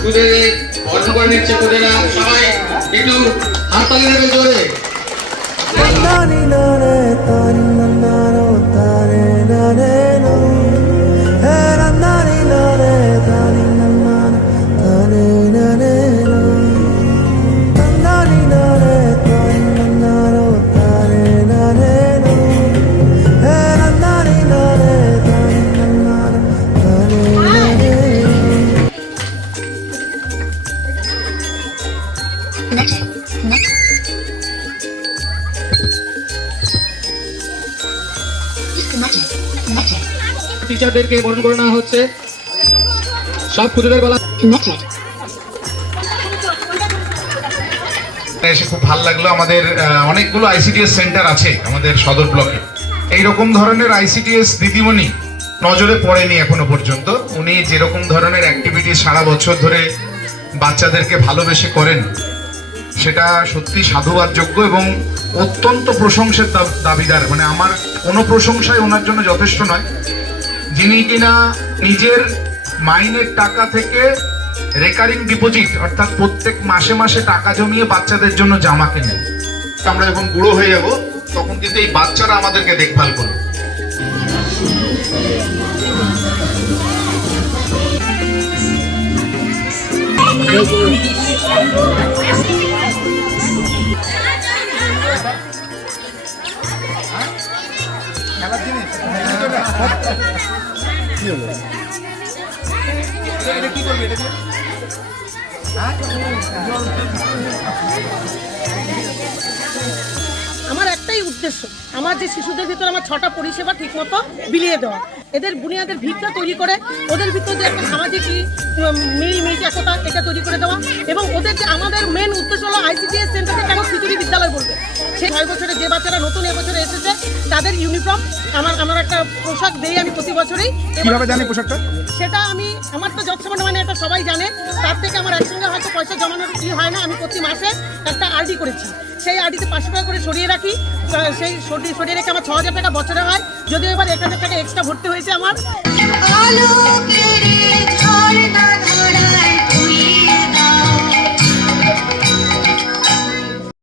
খুদে বরণ করে নিচ্ছে খুদেরা। সবাই একটু হাততালি দেবেন জোরে। টিচারদেরকে বরণ করে নেওয়া হচ্ছে। সব খুদেদের গলা। এসে খুব ভালো লাগল। আমাদের আহ, অনেকগুলো আইসিডিএস সেন্টার আছে আমাদের সদর ব্লকে। এই রকম ধরনের আইসিডিএস দিদিমণি নজরে পড়েনি এখনও পর্যন্ত। উনি যেরকম ধরনের অ্যাক্টিভিটি সারা বছর ধরে বাচ্চাদেরকে ভালোবেসে করেন সেটা সত্যি সাধুবাদযোগ্য এবং অত্যন্ত প্রশংসের দাবিদার। মানে আমার কোনো প্রশংসাই ওনার জন্য যথেষ্ট নয়। যিনি কিনা নিজের মাইনের টাকা থেকে রেকারিং ডিপোজিট, অর্থাৎ প্রত্যেক মাসে মাসে টাকা জমিয়ে বাচ্চাদের জন্য জামা কেনেন আমরা যখন বুড়ো হয়ে যাব, তখন কিন্তু এই বাচ্চারা আমাদেরকে দেখভাল করবে। আমার একটাই উদ্দেশ্য, আমার যে শিশুদের ভিতরে আমার ছটা পরিষেবা ঠিকমতো বিলিয়ে দেওয়া। এদের বুনিয়াদের ভিতটা তৈরি করে, ওদের ভিতরে যে একটা সামাজিক মিল মিল একতা এটা তৈরি করে দেওয়া। এবং ওদের যে আমাদের মেন উদ্দেশ্য হলো আইসিডিএস সেন্টারকে কেন বলবে সেই ছয় বছরে যে বাচ্চারা নতুন এবছরে এসেছে তাদের ইউনিফর্ম আমার আমার একটা পোশাক দেই আমি প্রতি বছরেই। কীভাবে জানি পোশাকটা? সেটা আমি আমার তো যত সময় মানে এটা সবাই জানে। তার থেকে আমার একসঙ্গে হয়তো পয়সা জমানোর কি হয় না আমি প্রতি মাসে একটা আরডি করেছি। সেই আরডিতে পাঁচশো টাকা করে সরিয়ে রাখি। সেই সরিয়ে সরিয়ে রেখে আমার ছ হাজার টাকা বছরে হয়। যদিও এবার এক হাজার টাকা এক্সট্রা ভর্তি হয়েছে আমার।